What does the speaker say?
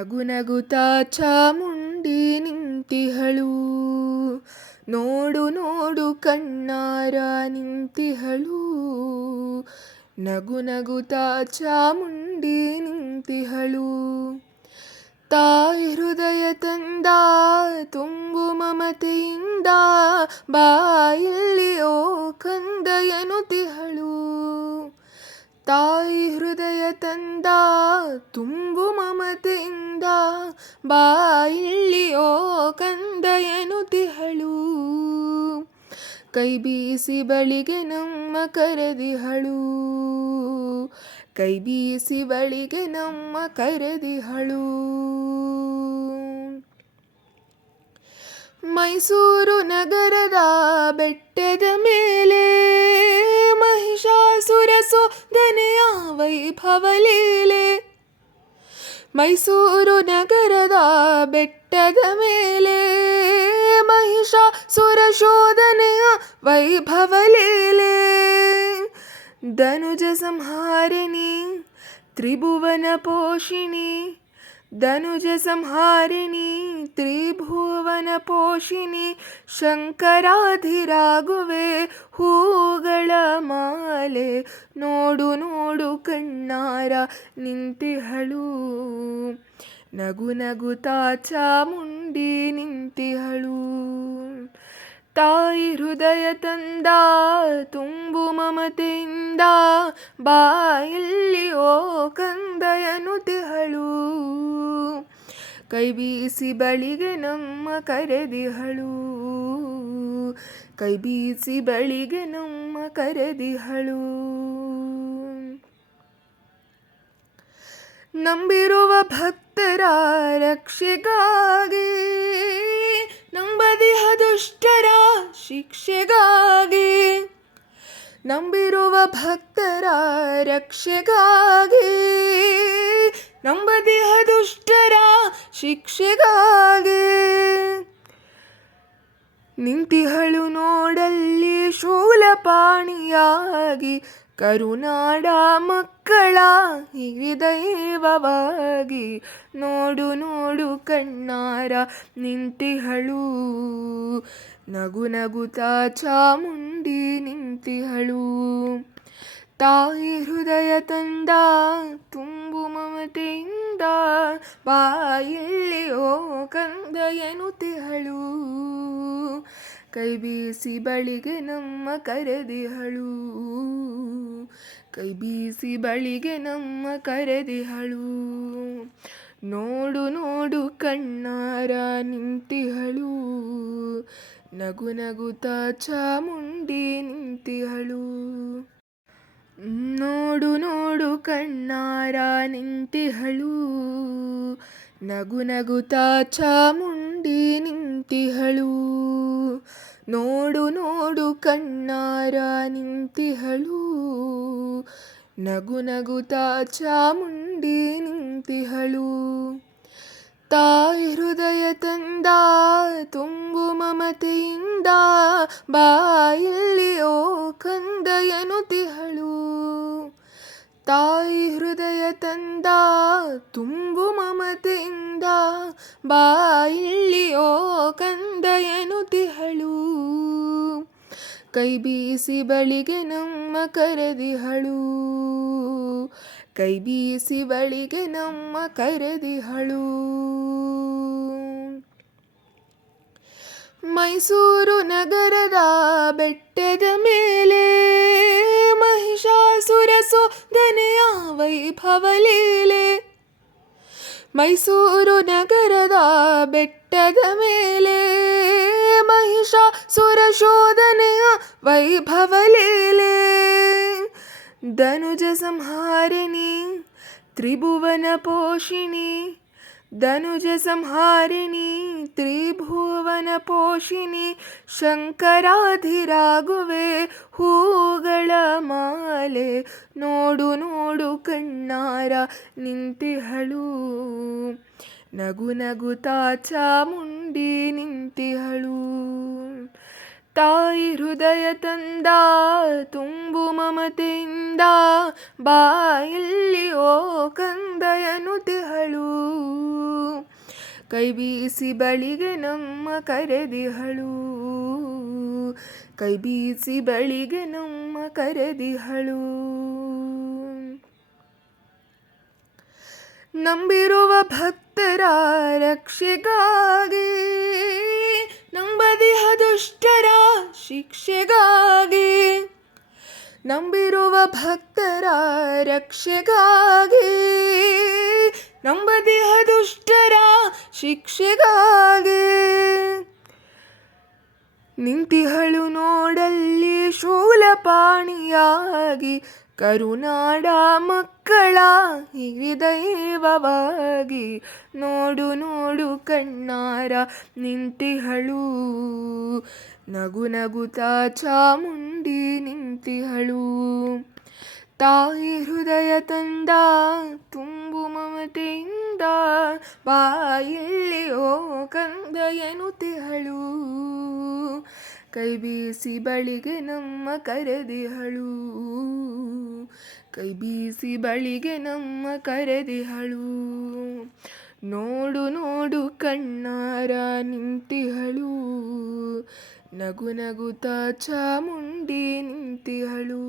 ನಗು ನಗುತ್ತಾ ಚಾಮುಂಡಿ ನಿಂತಿಹಳು, ನೋಡು ನೋಡು ಕಣ್ಣಾರ ನಿಂತಿಹಳು. ನಗು ನಗುತ್ತಾ ಚಾಮುಂಡಿ ನಿಂತಿಹಳು. ತಾಯಿ ಹೃದಯ ತಂದ ತುಂಬು ಮಮತೆಯಿಂದ ಬಾಯಲ್ಲಿ ಓ ಕಂದ ಎನ್ನುತ್ತಿಹಳು. ತಾಯಿ ಹೃದಯ ತಂದ ತುಂಬು ಮಮತೆಯಿಂದ ಬಾಯಲ್ಲಿ ಓ ಕಂದ ಎನ್ನುತ್ತಿಹಳು. ಕೈ ಬೀಸಿ ಬಳಿಗೆ ನಮ್ಮ ಕರೆದಿಹಳು, ಕೈ ಬೀಸಿ ಬಳಿಗೆ ನಮ್ಮ ಕರೆದಿಹಳು. ಮೈಸೂರು ನಗರದ ಬೆಟ್ಟದ ಮೇಲೆ ಮಹಿಷಾಸುರ ಸೋದನೆಯ ವೈಭವ ಲೀಲೆ. ಮೈಸೂರು ನಗರದ ಬೆಟ್ಟದ ಮೇಲೆ ಮಹಿಷಾಸುರ ಶೋಧನೆಯ ವೈಭವ ಲೀಲೆ. ಧನುಜ ಸಂಹಾರಿಣಿ ತ್ರಿಭುವನ ಪೋಷಿಣಿ, ಧನುಜ ಸಂಹಾರಿಣಿ ತ್ರಿಭುವನ ಪೋಷಿಣಿ. ಶಂಕರಾಧಿರಾಗುವೆ ಹೂಗಳ ಮಾಲೆ, ನೋಡು ನೋಡು ಕಣ್ಣಾರ ನಿಂತಿಹಳು. ನಗು ನಗುತ್ತಾ ಚಾಮುಂಡಿ ನಿಂತಿಹಳು. ತಾಯಿ ಹೃದಯ ತಂದ ತುಂಬು ಮಮತೆಯಿಂದ ಬಾಯಲ್ಲಿ ಓ ಕಂದ ಎನ್ನುತ್ತಿಹಳು. ಕೈ ಬೀಸಿ ಬಳಿಗೆ ನಮ್ಮ ಕರೆದಿಹಳು, ಕೈ ಬೀಸಿ ಬಳಿಗೆ ನಮ್ಮ ಕರೆದಿಹಳು. ನಂಬಿರುವ ಭಕ್ತರ ರಕ್ಷೆಗಾಗಿ, ನಂಬದಿಹ ದುಷ್ಟರ ಶಿಕ್ಷೆಗಾಗಿ. ನಂಬಿರುವ ಭಕ್ತರ ರಕ್ಷೆಗಾಗಿ, ನಂಬದಿಹ ದುಷ್ಟರ ಶಿಕ್ಷೆಗಾಗಿ. ನಿಂತಿಹಳು ನೋಡಲ್ಲಿ ಶೂಲಪಾಣಿಯಾಗಿ, ಕರುನಾಡ ಮಕ್ಕಳ ಹಿರಿದೈವವಾಗಿ. ನೋಡು ನೋಡು ಕಣ್ಣಾರ ನಿಂತಿಹಳು. ನಗು ನಗುತ್ತಾ ಚಾಮುಂಡಿ ನಿಂತಿಹಳು. ತಾಯಿ ಹೃದಯ ತಂದ ತುಂಬು ಮಮತೆಯಿಂದ ಬಾಯಲ್ಲಿ ಓ ಕಂದ ಎನ್ನುತ್ತಿಹಳು. ಕೈ ಬೀಸಿ ಬಳಿಗೆ ನಮ್ಮ ಕರೆದಿಹಳು, ಕೈ ಬೀಸಿ ಬಳಿಗೆ ನಮ್ಮ ಕರೆದಿಹಳು. ನೋಡು ನೋಡು ಕಣ್ಣಾರ ನಿಂತಿಹಳು. ನಗು ನಗುತ್ತಾ ಚಾಮುಂಡಿ ನಿಂತಿಹಳು. ನೋಡು ನೋಡು ಕಣ್ಣಾರ ನಿಂತಿಹಳು. ನಗು ನಗುತ್ತಾ ಚಾಮುಂಡಿ ನಿಂತಿಹಳು. ನೋಡು ನೋಡು ಕಣ್ಣಾರ ನಿಂತಿಹಳು. ನಗು ನಗುತ್ತಾ ಚಾಮುಂಡಿ ನಿಂತಿಹಳು. ತಾಯಿ ಹೃದಯ ತಂದ ತುಂಬು ಮಮತೆಯಿಂದ ಬಾಯಲ್ಲಿ ಓ ಕಂದ ಎನ್ನುತ್ತಿಹಳು. ತಾಯಿ ಹೃದಯ ತಂದ ತುಂಬು ಮಮತೆಯಿಂದ ಬಾಯಲ್ಲಿ ಓ ಕಂದ ಎನ್ನುತ್ತಿಹಳು. ಕೈ ಬೀಸಿ ಬಳಿಗೆ ನಮ್ಮ ಕರೆದಿಹಳು, ಕೈ ಬೀಸಿ ಬಳಿಗೆ ನಮ್ಮ ಕರೆದಿಹಳು. ಮೈಸೂರು ನಗರದ ಬೆಟ್ಟದ ಮೇಲೆ ಮಹಿಷಾಸುರ ಸೋದನೆಯ ವೈಭವ ಲೀಲೆ. ಮೈಸೂರು ನಗರದ ಬೆಟ್ಟದ ಮೇಲೆ ಮಹಿಷಾಸುರ ಶೋಧನೆಯ ವೈಭವ ಲೀಲೆ. ಧನುಜ ಸಂಹಾರಿಣಿ ತ್ರಿಭುವನ ಪೋಷಿಣಿ, ಧನುಜ ಸಂಹಾರಿಣಿ ತ್ರಿಭುವನ ಪೋಷಿಣಿ. ಶಂಕರಾಧಿರಾಗುವೆ ಹೂಗಳ ಮಾಲೆ, ನೋಡು ನೋಡು ಕಣ್ಣಾರ ನಿಂತಿಹಳು. ನಗು ನಗುತ್ತಾ ಚಾಮುಂಡಿ ನಿಂತಿಹಳು. ತಾಯಿ ಹೃದಯ ತಂದ ತುಂಬು ಮಮತೆಯಿಂದ ಬಾಯಲ್ಲಿ ಓ ಕಂದ ಎನ್ನುತ್ತಿಹಳು. ಕೈ ಬೀಸಿ ಬಳಿಗೆ ನಮ್ಮ ಕರೆದಿಹಳು, ಕೈ ಬೀಸಿ ಬಳಿಗೆ ನಮ್ಮ ಕರೆದಿಹಳು. ನಂಬಿರುವ ಭಕ್ತರ ರಕ್ಷೆಗಾಗಿ, ನಂಬದಿಹ ದುಷ್ಟರ ಶಿಕ್ಷೆಗಾಗಿ. ನಂಬಿರುವ ಭಕ್ತರ ರಕ್ಷೆಗಾಗಿ, ನಂಬದಿಹ ದುಷ್ಟರ ಶಿಕ್ಷೆಗಾಗಿ. ನಿಂತಿಹಳು ನೋಡಲ್ಲಿ ಶೂಲಪಾಣಿಯಾಗಿ, ಕರುನಾಡ ಮಕ್ಕಳ ಹಿರಿದೈವವಾಗಿ. ನೋಡು ನೋಡು ಕಣ್ಣಾರ ನಿಂತಿಹಳು, ನಗು ನಗುತ್ತಾ ಚಾಮುಂಡಿ ನಿಂತಿಹಳು. ತಾಯಿ ಹೃದಯ ತಂದ ತುಂಬು ಮಮತೆಯಿಂದ ಬಾಯಲ್ಲಿ ಓ ಕಂದ ಎನ್ನುತ್ತಿಹಳು. ಕೈ ಬೀಸಿ ಬಳಿಗೆ ನಮ್ಮ ಕರೆದಿಹಳು, ಕೈ ಬೀಸಿ ಬಳಿಗೆ ನಮ್ಮ ಕರೆದಿಹಳು. ನೋಡು ನೋಡು ಕಣ್ಣಾರ ನಿಂತಿಹಳು, ನಗು ನಗುತ್ತಾ ಚಾಮುಂಡಿ ನಿಂತಿಹಳು.